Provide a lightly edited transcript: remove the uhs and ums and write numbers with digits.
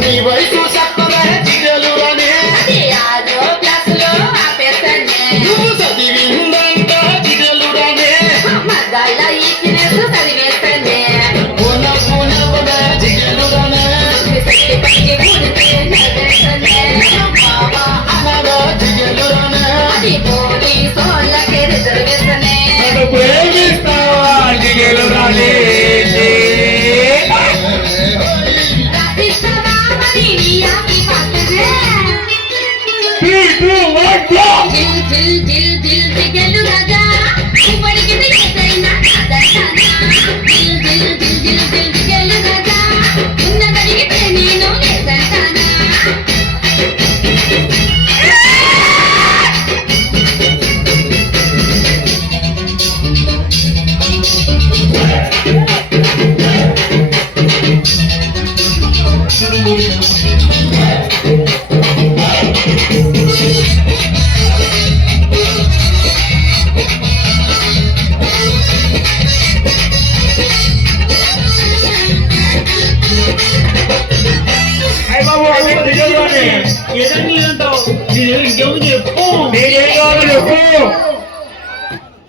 నీ వయసు చెప్పవే జిగలు అని ఆరో క్లాసులో ఆపేస్తానే నువ్వు చదివిందంట జిగలు రానే మగాళ్ళ ఈక్నెస్ చదివేస్తానే పున పున పున జిగలు రానే శక్తి పట్టి ముడితే నవ్వేస్తానే బాబా అనగా జిగలు రానే అది పోలీసోళ్ళకి రిజర్వేస్తానే నన్ను ప్రేమిస్తావా జిగేలు రాణి రాసిస్తావా మరి నీ ఆపి పాటనే 3, 2, 1 go జిల్ జిల్ జిల్ జిల్ జిగలు రాజా ఇప్పటికి ఏదైనా కాదంటానా జిల్ జిల్ జిల్ జిల్ జిల్ జిగలు రాజా ఉన్నదడిగితే నేను లేదంటానా అయ్య బాబు అదే జిగేలు రాణి ఏదైనా లేదంటావు నీ దగ్గర ఇంకేమో చెప్పు నీకేం కావాలో చెప్పు